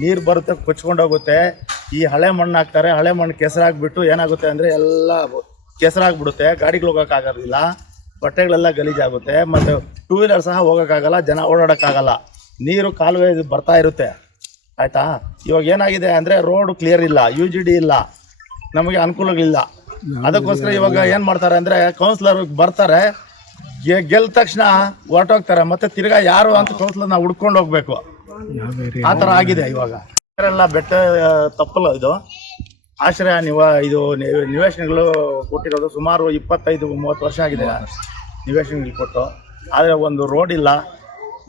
ನೀರು ಬರುತ್ತೆ ಕೊಚ್ಕೊಂಡೋಗುತ್ತೆ ಈ ಹಳೆ ಮಣ್ಣು ಹಾಕ್ತಾರೆ, ಹಳೆ ಮಣ್ಣು ಕೆಸರಾಗ್ಬಿಟ್ಟು ಏನಾಗುತ್ತೆ ಅಂದರೆ ಎಲ್ಲ ಕೆಸರಾಗ್ಬಿಡುತ್ತೆ, ಗಾಡಿಗಳು ಹೋಗೋಕ್ಕಾಗೋದಿಲ್ಲ ಬಟ್ಟೆಗಳೆಲ್ಲ ಗಲೀಜಾಗುತ್ತೆ, ಮತ್ತು ಟೂ ವೀಲರ್ ಸಹ ಹೋಗೋಕ್ಕಾಗಲ್ಲ, ಜನ ಓಡಾಡೋಕ್ಕಾಗಲ್ಲ. ನೀರು ಕಾಲುವೆ ಬರ್ತಾ ಇರುತ್ತೆ. ಆಯಿತಾ? ಇವಾಗ ಏನಾಗಿದೆ ಅಂದರೆ ರೋಡ್ ಕ್ಲಿಯರ್ ಇಲ್ಲ ಯು ಇಲ್ಲ, ನಮಗೆ ಅನುಕೂಲಗಳಿಲ್ಲ. ಅದಕ್ಕೋಸ್ಕರ ಇವಾಗ ಏನು ಮಾಡ್ತಾರೆ ಅಂದರೆ ಕೌನ್ಸಿಲರ್ ಬರ್ತಾರೆ ಗೆಲ್ದ ತಕ್ಷಣ ಹೊರಟೋಗ್ತಾರೆ, ಮತ್ತೆ ತಿರ್ಗಾ ಯಾರು ಅಂತ ಕೌನ್ಸಿಲರ್ನ ಹುಡ್ಕೊಂಡು ಹೋಗ್ಬೇಕು. ಆ ಥರ ಆಗಿದೆ ಇವಾಗ. ಎಲ್ಲ ಬೆಟ್ಟ ತಪ್ಪಲ ಇದು. ಆಶ್ರಯ ನಿವ ಇದು ನಿವೇಶನಗಳು ಕೊಟ್ಟಿರೋದು ಸುಮಾರು ಇಪ್ಪತ್ತೈದು ಮೂವತ್ತು ವರ್ಷ ಆಗಿದೆ ನಿವೇಶನಗಳು ಕೊಟ್ಟು. ಆದರೆ ಒಂದು ರೋಡ್ ಇಲ್ಲ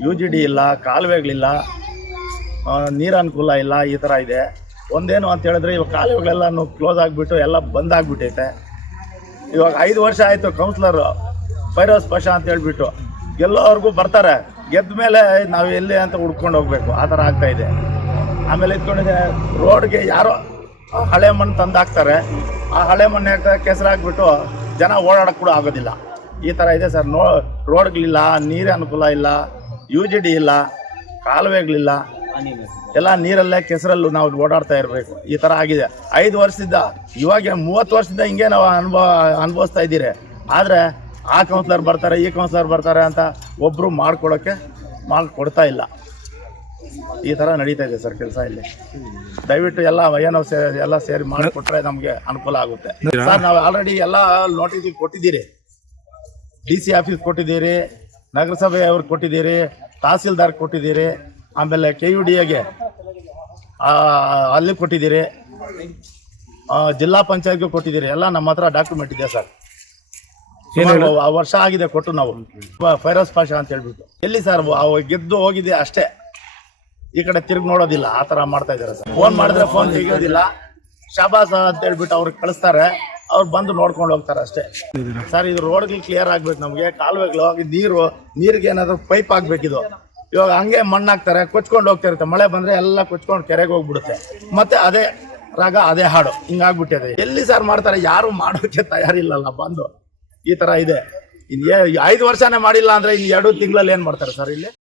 ಯು ಜಿ ಡಿ ಇಲ್ಲ ಕಾಲುವೆಗಳಿಲ್ಲ ನೀರು ಅನುಕೂಲ ಇಲ್ಲ ಈ ಥರ ಇದೆ. ಒಂದೇನು ಅಂತ ಹೇಳಿದ್ರೆ ಇವಾಗ ಕಾಲುವೆಗಳೆಲ್ಲ ಕ್ಲೋಸ್ ಆಗಿಬಿಟ್ಟು ಎಲ್ಲ ಬಂದ್ ಆಗಿಬಿಟ್ಟೈತೆ. ಇವಾಗ ಐದು ವರ್ಷ ಆಯಿತು ಕೌನ್ಸಿಲರು ಫೈರೋಸ್ ಪಶ ಅಂತ ಹೇಳ್ಬಿಟ್ಟು ಎಲ್ಲೋವರೆಗೂ ಬರ್ತಾರೆ. ಗೆದ್ದ ಮೇಲೆ ನಾವು ಎಲ್ಲಿ ಅಂತ ಹುಡ್ಕೊಂಡು ಹೋಗ್ಬೇಕು. ಆ ಥರ ಆಗ್ತಾ ಇದೆ. ಆಮೇಲೆ ಇದ್ಕೊಂಡಿದೆ, ರೋಡ್ಗೆ ಯಾರೋ ಹಳೆ ಮಣ್ಣು ತಂದು ಹಾಕ್ತಾರೆ ಆ ಹಳೆ ಮಣ್ಣು ಹಾಕ್ತಾರೆ ಕೆಸರಾಕ್ಬಿಟ್ಟು ಜನ ಓಡಾಡೋಕ್ಕೆ ಕೂಡ ಆಗೋದಿಲ್ಲ. ಈ ಥರ ಇದೆ ಸರ್. ನೋ, ರೋಡ್ಗಳಿಲ್ಲ, ನೀರೇ ಅನುಕೂಲ ಇಲ್ಲ ಯು ಜಿ ಡಿ ಇಲ್ಲ, ಕಾಲುವೆಗಳಿಲ್ಲ. ಎಲ್ಲ ನೀರಲ್ಲೇ ಕೆಸರಲ್ಲೂ ನಾವು ಓಡಾಡ್ತಾ ಇರಬೇಕು. ಈ ಥರ ಆಗಿದೆ. ಐದು ವರ್ಷದಿಂದ, ಇವಾಗ ಮೂವತ್ತು ವರ್ಷದಿಂದ ಹಿಂಗೆ ನಾವು ಅನುಭವ, ಅನುಭವಿಸ್ತಾ ಇದ್ದೀರಿ. ಆದರೆ ಆ ಕೌನ್ಸಿಲರ್ ಬರ್ತಾರೆ ಈ ಕೌನ್ಸಿಲರ್ ಬರ್ತಾರೆ ಅಂತ ಒಬ್ಬರು ಮಾಡ್ಕೊಡೋಕ್ಕೆ ಮಾಡಿಕೊಡ್ತಾ ಇಲ್ಲ. ಈ ಥರ ನಡೀತಾ ಇದೆ ಸರ್ ಕೆಲಸ ಇಲ್ಲಿ. ದಯವಿಟ್ಟು ಎಲ್ಲ ಏನೋ ಸೇ ಎಲ್ಲ ಸೇರಿ ಮಾಡಿಕೊಟ್ರೆ ನಮಗೆ ಅನುಕೂಲ ಆಗುತ್ತೆ. ಸರ್ ನಾವು ಆಲ್ರೆಡಿ ಎಲ್ಲ ನೋಟಿಸ್ ಕೊಟ್ಟಿದ್ದೀರಿ. ಡಿ ಸಿ ಆಫೀಸ್ ಕೊಟ್ಟಿದ್ದೀರಿ ನಗರಸಭೆ ಅವ್ರಿಗೆ ಕೊಟ್ಟಿದ್ದೀರಿ ತಹಸೀಲ್ದಾರ್ ಕೊಟ್ಟಿದ್ದೀರಿ ಆಮೇಲೆ ಕೆ ಯು ಡಿ ಎಗೆ ಅಲ್ಲಿ ಕೊಟ್ಟಿದ್ದೀರಿ ಜಿಲ್ಲಾ ಪಂಚಾಯತ್ಗೆ ಕೊಟ್ಟಿದ್ದೀರಿ ಎಲ್ಲ ನಮ್ಮ ಹತ್ರ ಡಾಕ್ಯುಮೆಂಟ್ ಇದೆ ಸರ್. ಸುಮಾರು ಆ ವರ್ಷ ಆಗಿದೆ ಕೊಟ್ಟು ನಾವು. ಫೈರಸ್ ಪಾಷಾ ಅಂತ ಹೇಳ್ಬಿಟ್ಟು. ಎಲ್ಲಿ ಸರ್ ಗೆದ್ದು ಹೋಗಿದೆ ಅಷ್ಟೇ. ಈ ಕಡೆ ತಿರುಗಿ ನೋಡೋದಿಲ್ಲ. ಆ ತರ ಮಾಡ್ತಾ ಇದ್ದಾರೆ ಸರ್. ಫೋನ್ ಮಾಡಿದ್ರೆ ಫೋನ್ ತೆಗಿಯೋದಿಲ್ಲ. ಶಬಾಸ ಅಂತ ಹೇಳ್ಬಿಟ್ಟು ಅವ್ರಿಗೆ ಕಳಿಸ್ತಾರೆ. ಅವ್ರು ಬಂದು ನೋಡ್ಕೊಂಡು ಹೋಗ್ತಾರೆ ಅಷ್ಟೇ. ಸರ್ ಇದು ರೋಡ್ಗಳು ಕ್ಲಿಯರ್ ಆಗ್ಬೇಕು ನಮಗೆ. ಕಾಲುವೆಗಳು ನೀರು ನೀರಿಗೆ ಏನಾದ್ರು ಪೈಪ್ ಹಾಕ್ಬೇಕಿದು ಇವಾಗ ಹಂಗೆ ಮಣ್ಣು ಹಾಕ್ತಾರೆ. ಕೊಚ್ಕೊಂಡು ಹೋಗ್ತಾ ಇರುತ್ತೆ ಮಳೆ ಬಂದ್ರೆ ಎಲ್ಲ ಕೊಚ್ಕೊಂಡು ಕೆರೆಗೆ ಹೋಗ್ಬಿಡುತ್ತೆ. ಮತ್ತೆ ಅದೇ ರಾಗ ಅದೇ ಹಾಡು. ಹಿಂಗಾಗ್ಬಿಟ್ಟಿದೆ ಎಲ್ಲಿ ಸರ್ ಮಾಡ್ತಾರೆ? ಯಾರು ಮಾಡೋಕ್ಕೆ ತಯಾರಿಲ್ಲಲ್ಲ ಬಂದು. ಈ ತರ ಇದೆ. ಇನ್ ಏ- ಐದು ವರ್ಷನೇ ಮಾಡಿಲ್ಲ ಅಂದ್ರೆ ಇನ್ ಎರಡು ತಿಂಗಳಲ್ಲಿ ಏನ್ ಮಾಡ್ತಾರೆ ಸರ್ ಇಲ್ಲಿ?